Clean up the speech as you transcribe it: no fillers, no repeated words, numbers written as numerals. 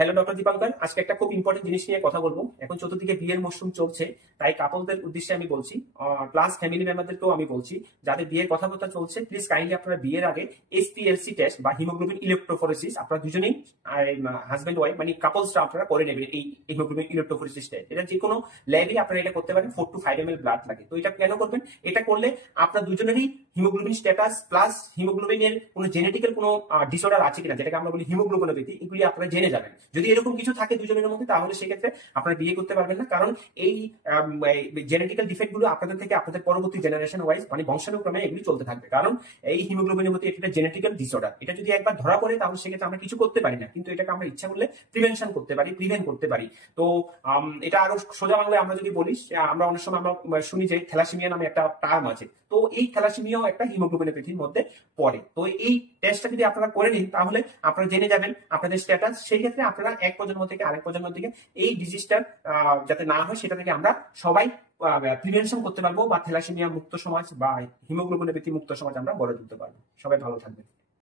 Hello doctor Dipankar, আজকে একটা খুব ইম্পর্টেন্ট জিনিস নিয়ে কথা বলবো। এখন চতুর্দিকে বিয়ের মৌসুম চলছে, তাই কাপলদের উদ্দেশ্যে আমি বলছি, প্লাস ফ্যামিলি মেম্বারদেরকেও আমি বলছি, যাদের বিয়ের কথাবার্তা চলছে, প্লিজ কাইন্ডলি আপনারা বিয়ের আগে এসপিএলসি টেস্ট বা হিমোগ্লোবিন ইলেকট্রোফোরেসিস আপনারা দুজনেই হাজব্যান্ড ওয়াইফ মানে কাপলসরা আপনারা করে নেবেন। এই হিমোগ্লোবিন ইলেকট্রোফোরেসিস টেস্ট এটা যে কোনো ল্যাবে আপনারা এটা করতে পারেন। 4 to 5 ml ব্লাড লাগে। তো এটা কেন করবেন? এটা করলে আপনার দুজনেরই হিমোগ্লোবিন স্ট্যাটাস প্লাস হিমোগ্লোবিনের কোনো জেনেটিক্যাল কোনো ডিসঅর্ডার আছে কিনা, যেটাকে আমরা বলি হিমোগ্লোবিনোপ্যাথি, এগুলি আপনারা জেনে যাবেন। যদি এরকম কিছু থাকে দুজনের মধ্যে, তাহলে সেক্ষেত্রে আপনারা বিয়ে করতে পারবেন না, কারণ এই জেনেটিক্যাল ডিফেক্ট গুলো আপনাদের থেকে আপনাদের পরবর্তী জেনারেশন ওয়াইজ মানে বংশানুক্রমে এগুলি চলতে থাকবে। কারণ এই হিমোগ্লোবিনোপ্যাথি এটা জেনেটিক্যাল ডিসঅর্ডার। এটা যদি একবার ধরা পড়ে তাহলে সেক্ষেত্রে আমরা কিছু করতে পারি না, কিন্তু এটাকে আমরা ইচ্ছা করলে প্রিভেনশন করতে পারি, প্রিভেন্ট করতে পারি। তো এটা আরো সোজা বাংলায় আমরা যদি বলি, আমরা অনেক সময় আমরা শুনি যে থ্যালাসেমিয়া নামে একটা টার্ম আছে। তো এই থ্যালাসেমিয়াও একটা হিমোগ্লোবিনোপ্যাথির মধ্যে পড়ে। তো এই টেস্টটা যদি আপনারা করে নিন, তাহলে আপনারা জেনে যাবেন আপনাদের স্ট্যাটাস। সেই ক্ষেত্রে আপনারা এক প্রজন্ম থেকে আরেক প্রজন্ম থেকে এই ডিজিজটা যাতে না হয়, সেটা থেকে আমরা সবাই প্রিভেনশন করতে পারবো, বা থ্যালাসেমিয়া মুক্ত সমাজ বা হিমোগ্লোবিনোপ্যাথি মুক্ত সমাজ আমরা গড়ে তুলতে পারবো। সবাই ভালো থাকবেন।